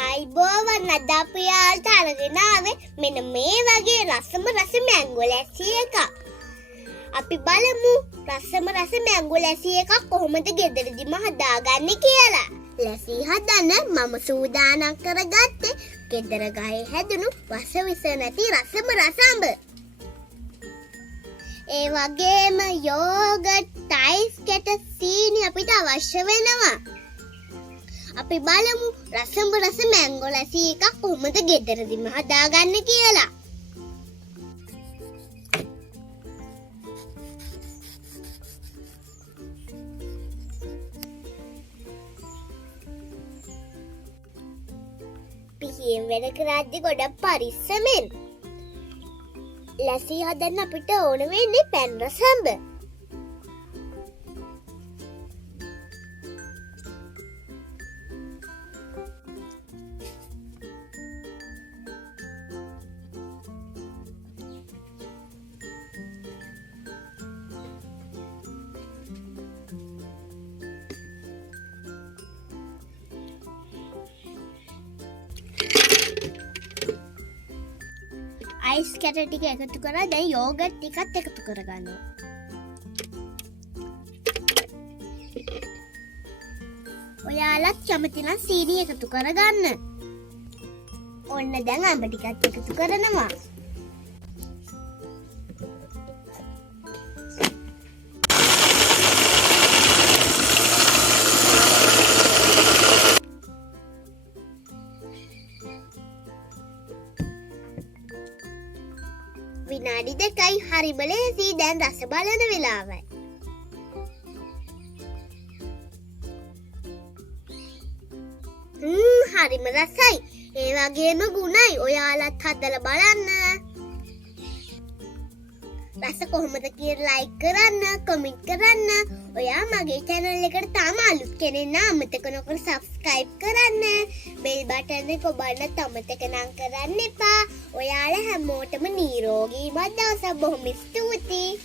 ආයිබෝවන් අද අපි යාළුවන්ට අරගෙන ආවේ මෙන්න මේ වගේ රසම රස මැංගෝ ලැස්සි එකක්. අපි බලමු රසම රස මැංගෝ ලැස්සි එකක් කොහොමද ගෙදරදිම හදාගන්නේ කියලා. ලැස්සි හදන්න මම සූදානම් කරගත්තේ ගෙදර ගහේ හැදුණු වස විස නැති රසම රස අඹ. ඒ වගේම යෝගට්, අයිස් කැට, සීනි අපිට අවශ්‍ය වෙනවා. අපි බලමු රසම රස මැංගෝ ලැස්සි එකක් කොහොමද ගෙදරදිම හදාගන්නේ කියලා. පිහියෙන් වැඩ කරද්දි ගොඩක් පරිස්සමෙන්. ලැස්සි හදන්න අපිට ඕන වෙන්නේ පැන් රස අඹ. අයිස් කැට ටික එකතු කරලා දැන් යෝගට් ටිකත් එකතු කරගන්නවා. ඔයාලත් කැමති නම් සීනි එකතු කරගන්න. ඔන්න දැන් අඹ ටිකත් එකතු කරනවා. විනාඩි 2යි හරිම ලේසි. දැන් රස බලන වෙලාවයි. හරිම රසයි. ඒ වගේම ගුණයි. ඔයාලත් හදලා බලන්න. රස කොහොමද කියලා ලයික් කරන්න, කමෙන්ට් කරන්න. ඔයා මගේ channel එකට තාම අලුත් කෙනෙක් නම් අමතක නොකර subscribe කරන්න. bell button එක ඔබන්න අමතක නම් කරන්න එපා. ඔයාලා හැමෝටම නිරෝගීමත් දවසක්. බොහොම ස්තුතියි.